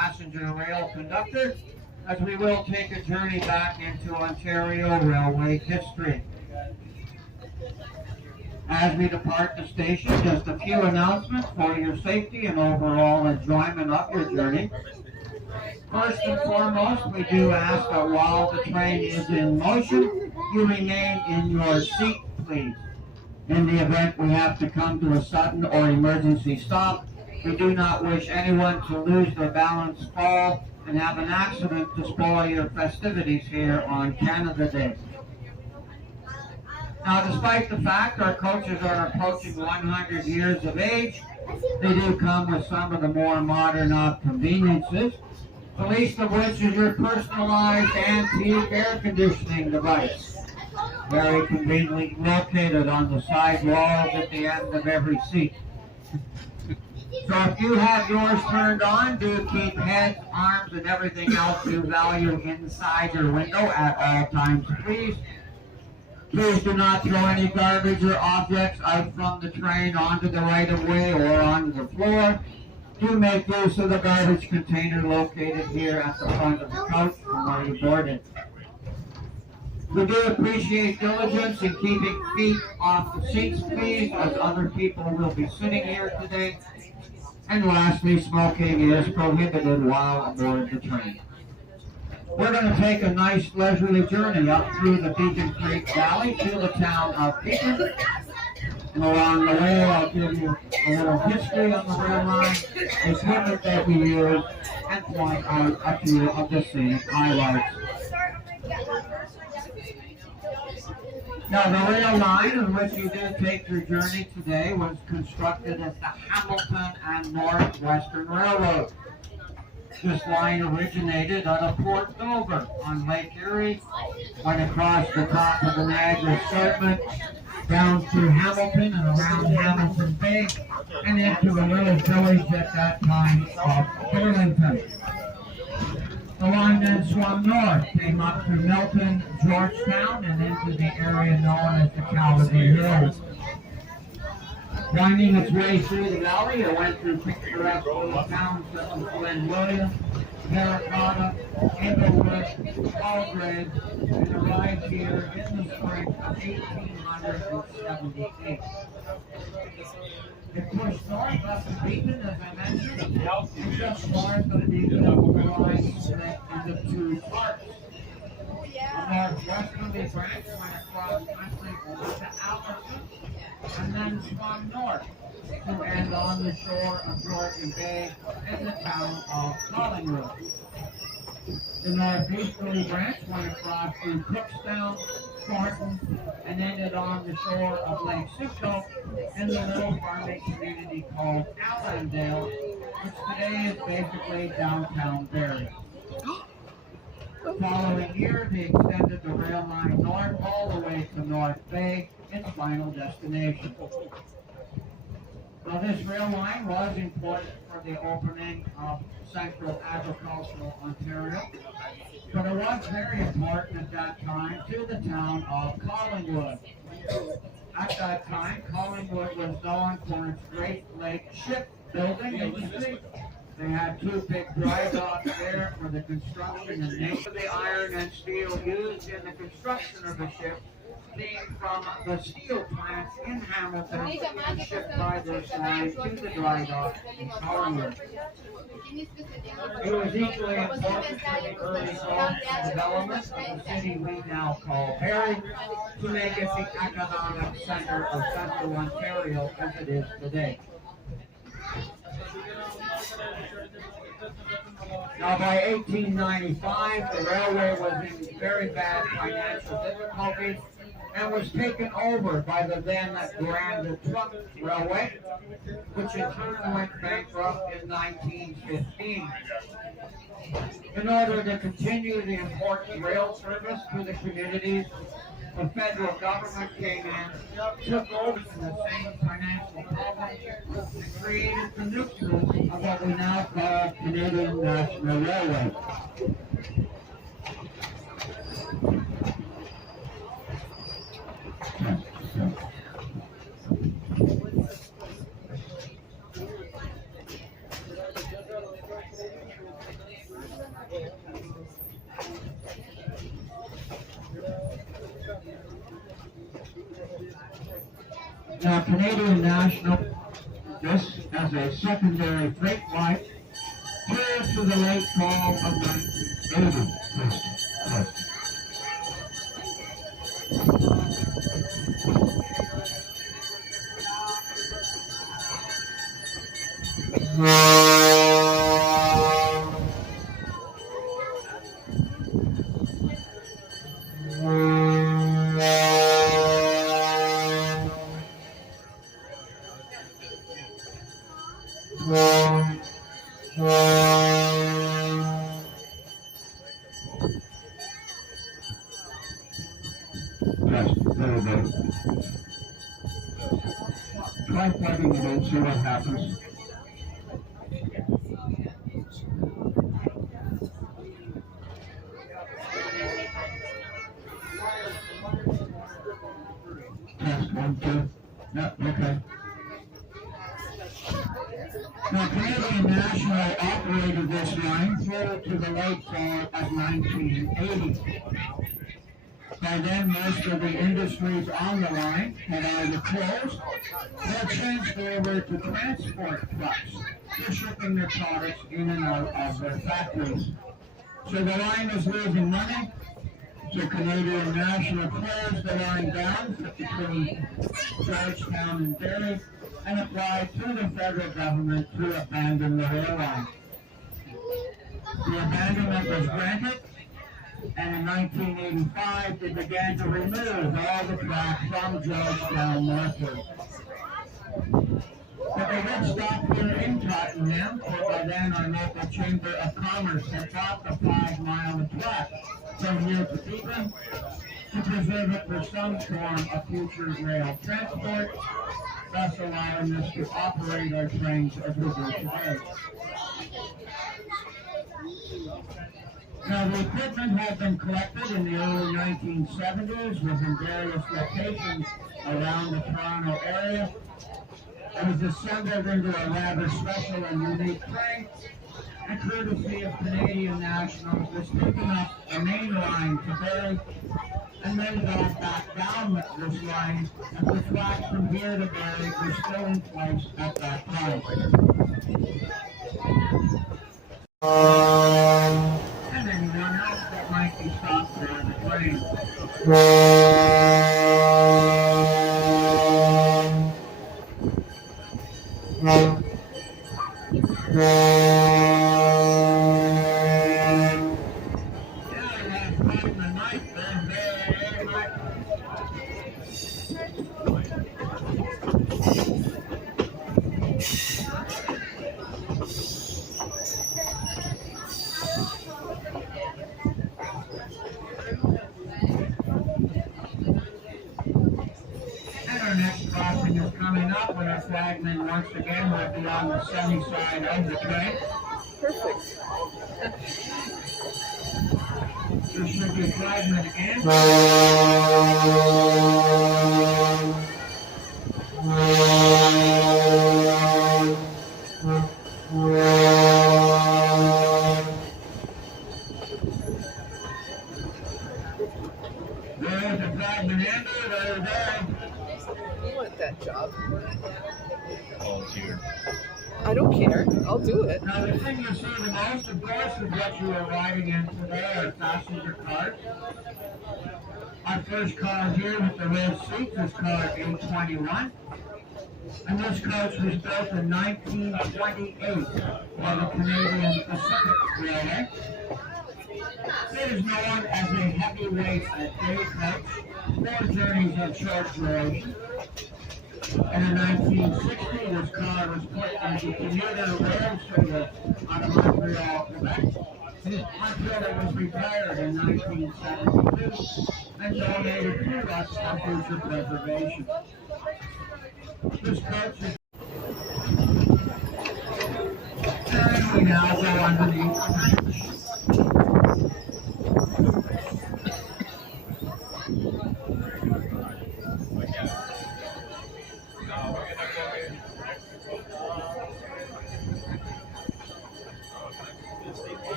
passenger rail conductor, as we will take a journey back into Ontario Railway history. As we depart the station, just a few announcements for your safety and overall enjoyment of your journey. First and foremost, we do ask that while the train is in motion, you remain in your seat, please. In the event we have to come to a sudden or emergency stop, we do not wish anyone to lose their balance, fall, and have an accident to spoil your festivities here on Canada Day. Now, despite the fact our coaches are approaching 100 years of age, they do come with some of the more modern conveniences, the least of which is your personalized antique air conditioning device, very conveniently located on the side walls at the end of every seat. So if you have yours turned on, do keep heads, arms, and everything else you value inside your window at all times, please. Please do not throw any garbage or objects out from the train onto the right-of-way or onto the floor. Do make use of the garbage container located here at the front of the coach from where you boarded. We do appreciate diligence in keeping feet off the seats, please, as other people will be sitting here today. And lastly, smoking is prohibited while aboard the train. We're going to take a nice leisurely journey up through the Beacon Creek Valley to the town of Beacon. And along the way, I'll give you a little history on the rail line, the equipment that we use, and point out a few of the scenic highlights. Now, the rail line on which you did take your journey today was constructed as the Hamilton and Northwestern Railroad. This line originated out of Port Dover on Lake Erie, went across the top of the Niagara Escarpment, down through Hamilton and around Hamilton Bay, and into a little village at that time of Burlington. The line then swung north, came up through Milton, Georgetown, and into the area known as the Calgary Hills. Winding its way through the valley, it went through picturesque little towns such as Glen William, Terracotta, Englewood, Belgrade, and arrived here in the spring of 1878. It pushed north up to Beacon, as I mentioned, and just north of Beacon, the line split into two parts. The northwesterly branch went across country over to Alberton, and then swung north to end on the shore of Georgian Bay in the town of Collingwood. The northeasterly branch went across through Cookstown, Thornton, and ended on the shore of Lake Simcoe in the little farming community called Allendale, which today is basically downtown Barrie. The following year, they extended the rail line north all the way to North Bay, its final destination. Now, this rail line was important for the opening of central agricultural Ontario, but it was very important at that time to the town of Collingwood. At that time, Collingwood was known for its Great Lake shipbuilding industry. They had two big dry docks there for the construction and maintenance of the iron and steel used in the construction of the ship came from the steel plants in Hamilton and shipped by their side to the dry dock in Collingwood. It was equally important for the early growth and development of the city we now call Barrie to make it the economic center of central Ontario as it is today. Now, by 1895, the railway was in very bad financial difficulties and was taken over by the then Grand Trunk Railway, which in turn went bankrupt in 1915. In order to continue the important rail service to the communities, the federal government came in, took over from the same financial problems, and created the nucleus of what we now call Canadian National Railway. Now, Canadian National, this as a secondary freight line, clears to the late fall of 1980. Try plugging it in, see what happens. Test 1, 2. Yep, okay. Now, Canadian National operated this line through to the late fall of 1980. By then, most of the industries on the line had either closed or changed over to transport trucks for shipping their products in and out of their factories. So the line was losing money, so Canadian National closed the line down between Georgetown and Derry and applied to the federal government to abandon the rail line. The abandonment was granted, and in 1985 they began to remove all the tracks from Georgetown northward. But they did stop here in Tottenham, for by then our local Chamber of Commerce had bought the 5-mile track from here to Tottenham to preserve it for some form of future rail transport, thus allowing us to operate our trains as we do today. Now, the equipment had been collected in the early 1970s, was in various locations around the Toronto area. It was assembled into a rather special and unique train, and courtesy of Canadian National, was taken up a main line to Derry and then brought back down this line, as the tracks from here to Derry were still in place at that time. And anyone else that might be stopped for the train. Our next crossing is coming up, when our flagman once again will be on the sunny side of the train. Perfect. There should be flagman again. There's the flagman Andrew, there's there. You want that job. Volunteer. I don't care. I'll do it. Now, the thing you see the most, of course, is what you are riding in today, our passenger cars. Our first car here with the red seats is car 821. And this coach was built in 1928 by the Canadian Pacific Railway. It is known as a heavyweight day coach, 4 journeys of short duration. And in 1960, this car was put into commuter rail service out of Montreal, Quebec, until it was retired in 1972 and donated to us for future preservation. This coach is... And we now go underneath the bridge.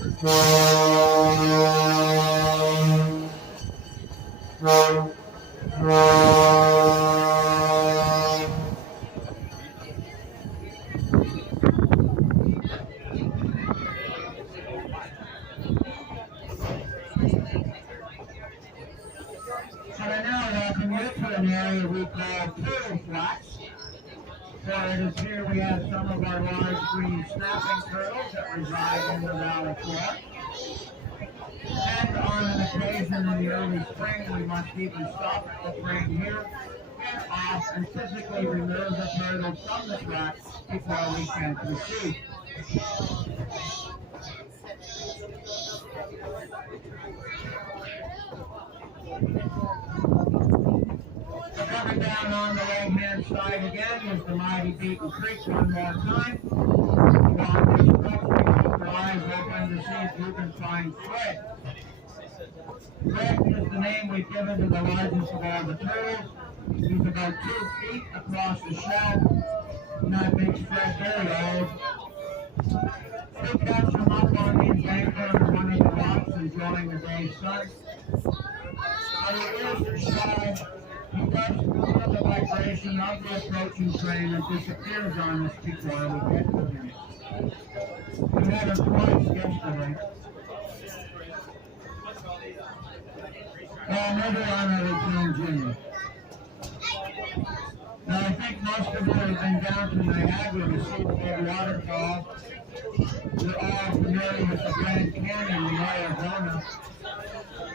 So I now welcome you to an area we call Turtle Flats. So it is here we have some of our large green snapping turtles that reside in the valley floor. And on an occasion in the early spring, we must even stop at the frame here, get off, and physically remove the turtle from the track before we can proceed. So coming down on the right-hand side again is the mighty Beaten Creek one more time. Along this approach, we keep your eyes open to see if you can find Fred. Fred is the name we've given to the largest of all the turtles. He's about 2 feet across the shell, and that makes Fred very old. We catch him up on the embankment of one of the rocks enjoying the day's sun. But he is shy. He does feel the vibration of the approaching train and disappears on us before we get to him. We had him twice yesterday. Maybe on a routine Jimmy. Now I think most of you have been down to Niagara to see the big waterfall. You're all familiar with the Grand Canyon in Arizona.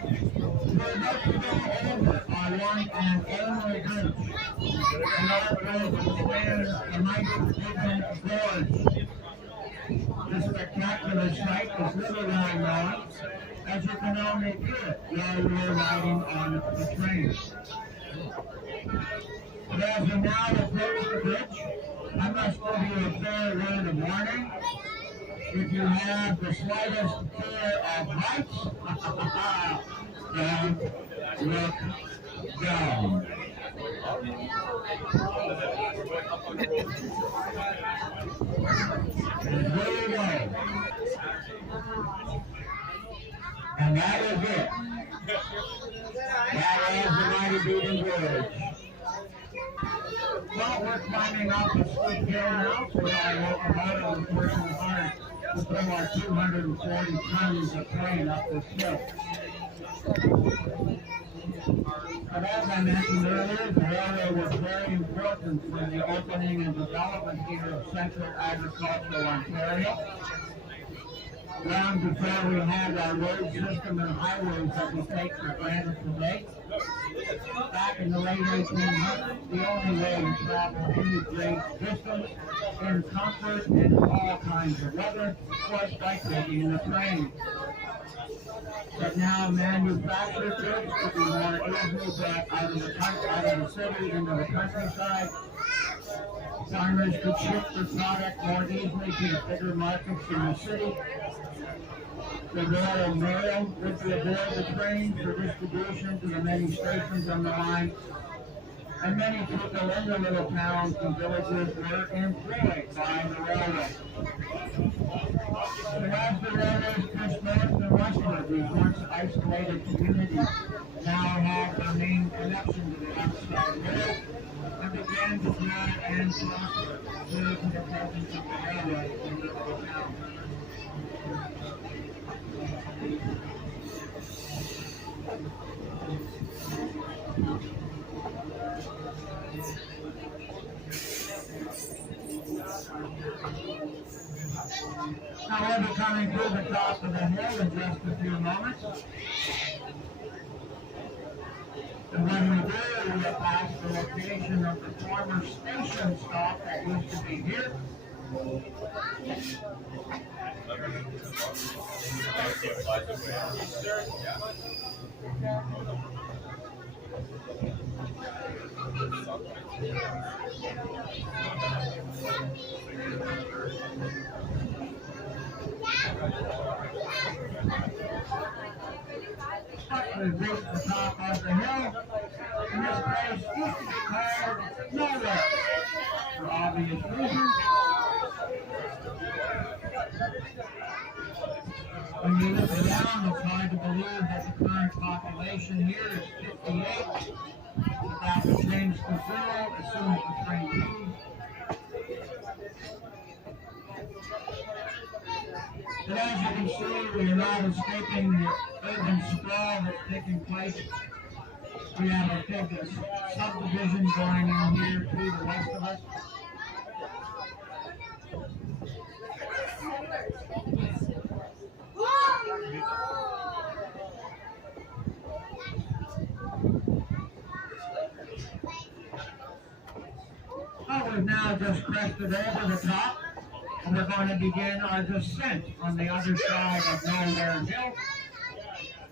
We're about to go over our one and only bridge. And our bridge spans the mighty Pigeon Gorge. This spectacular sight is little well known, as you can only view it while you're riding on the train. But as you now approach the bridge, I must give you a fair word of warning. If you have the slightest fear of heights, then look down. And here we go. And that is it. That is the mighty Beaten Gorge. Well, we're climbing up a steep hill now, so our locomotive is working hard to pull our 240 tons of train up this hill. But as I mentioned earlier, the railway was very important for the opening and development here of central agricultural Ontario. Long before we had our road system and highways that we take for granted today. Back in the late 1800s, the only way to travel any great distance in comfort and in all kinds of weather was by taking the train. But now manufactured goods could be more easily brought out of the city into the countryside. Farmers could ship their product more easily to the bigger markets in the city. The Royal Mail would be aboard the train for distribution to the many stations on the line. And many people in the little towns and villages were employed by the railway. So as the railways pushed north and westward, these once isolated communities now have their main connection to the outside world and began to grow and prosper due to the presence of the railway in the little town. Now we'll be coming to the top of the hill in just a few moments. And when we do, we'll pass the location of the former station stop that used to be here. We've reached the top of the hill, and this place used to be called Nowhere, for obvious reasons. When you look around, it's hard to believe that the current population here is 58. But that will change to zero as soon as the train leaves. But as you can see, we are not escaping the urban sprawl that's taking place. We have a big subdivision going on here to the west of us. Well, we've now just crested over the top, and we're going to begin our descent on the other side of Nowhere Hill,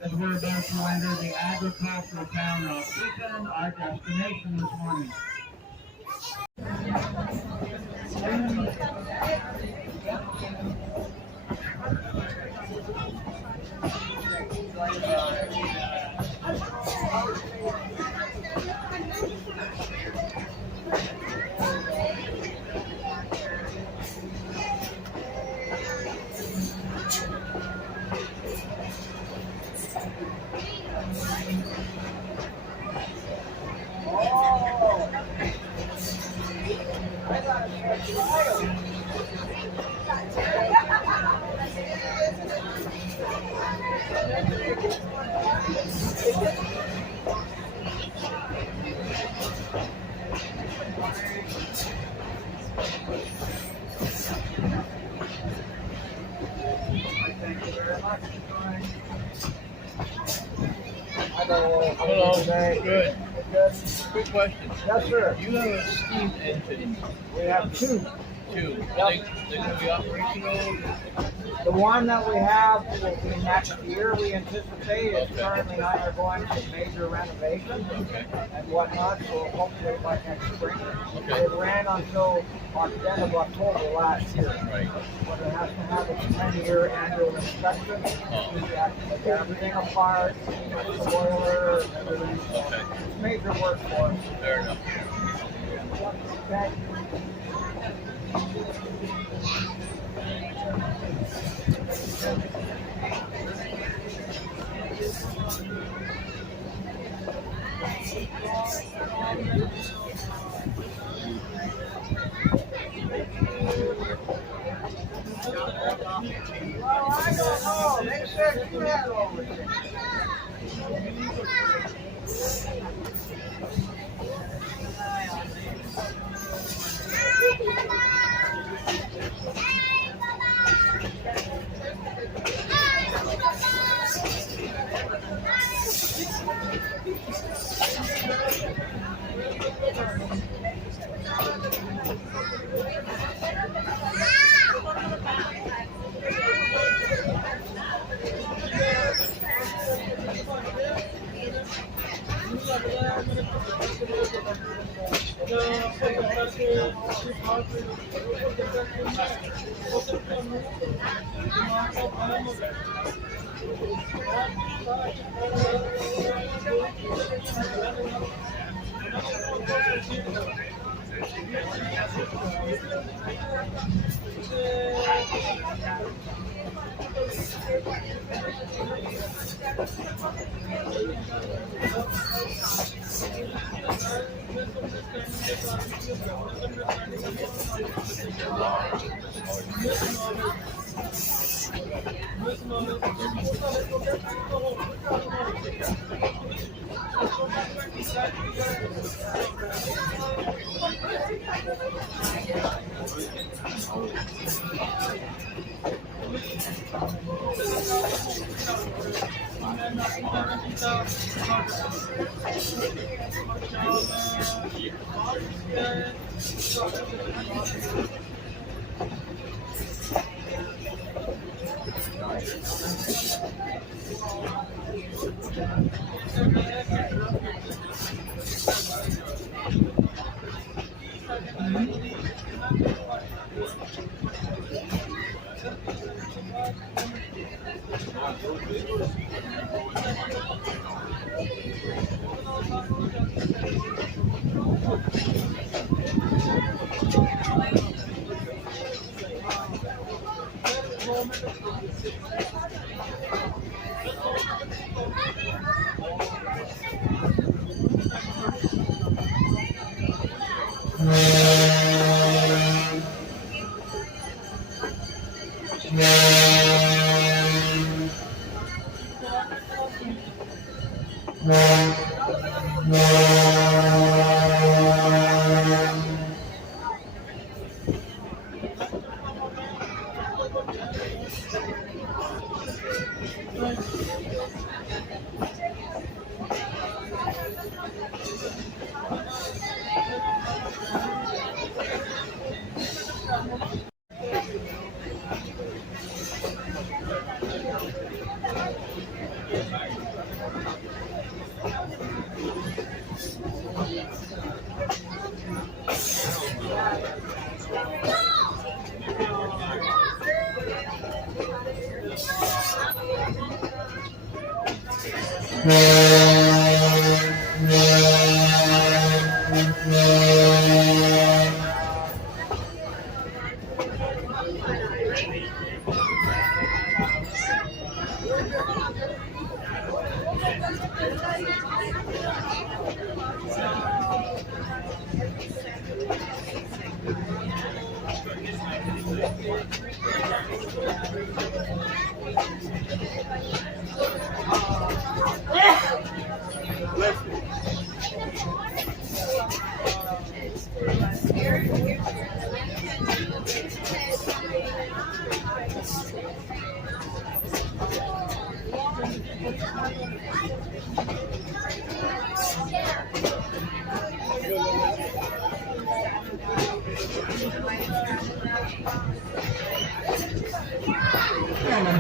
as we're about to enter the agricultural town of Tottenham, our destination this morning. Hello. Good. Quick question. Yes, sir. You have a steam engine. We have two. Two. They're going to be operational. The one that we have will be next year, we anticipate. It's currently undergoing some major renovations and whatnot, so hopefully by next spring. Okay. It ran until the end of October last year. Right. But it has to have its 10-year annual inspection. We have to take everything apart, the boiler, and everything. Okay. It's major work for us. Fair enough. Okay. Well, I don't know. They said you had over there. Ladies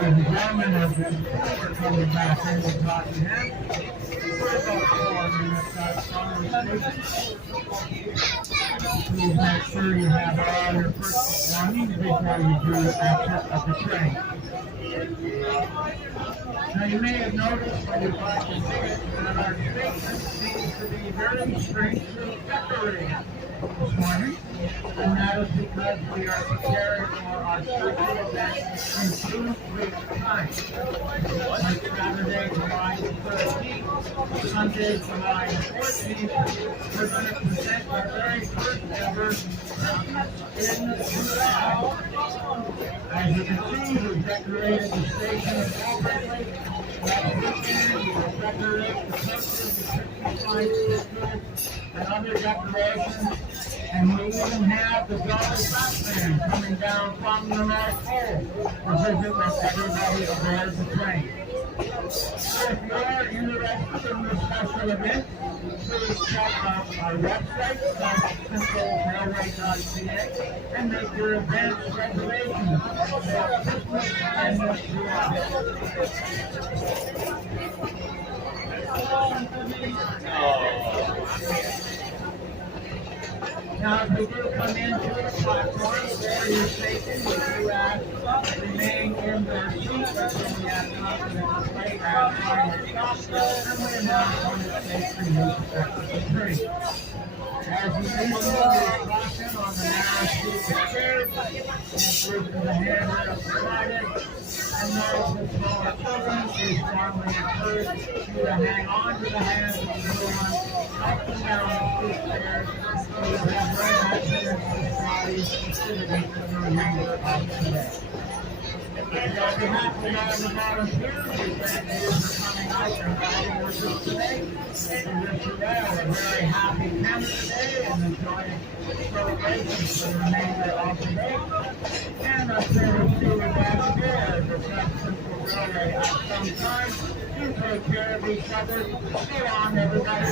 and gentlemen, as we're coming back into Tottenham, we're about 4 minutes outside. Please make sure you have all your personal belongings before you do exit of the train. Now you may have noticed when you bought your ticket that our station seems to be very strangely decorated this morning, and that is because we are preparing for our special event in 2 weeks' time. On Saturday, July the 13th, Sunday, July the 14th, we're going to present our very first ever in the South. As you can see, we've decorated the station appropriately. Next weekend, we will decorate the coaches, the lights, and other decorations. And we even have the Jolly Fat Band coming down from the North Pole to visit with everybody aboard the train. So if you are interested in this special event, please check out our website, simcoerailway.ca, and make your advance reservations for Christmas and Now, if you do come into the platform for your station, if you remain in their seat until we have confidence to play our final stop, and we're now going to take for you to exit the train. As you do so, there's caution on the narrow street of stairs, including the handrail provided, and those with smaller children, we strongly encourage you to hang on to the hands of the little ones up and down the street stairs, so you have no accidents with bodies specifically for the remainder of the day. And on behalf of all the volunteers, we thank you for coming out and guiding with us today. We wish you all a very happy Canada Day and enjoy celebrations for the remainder of the day. And I'm sure we'll see you back again at the Simcoe Railway at some time. You take care of each other. So long, everybody.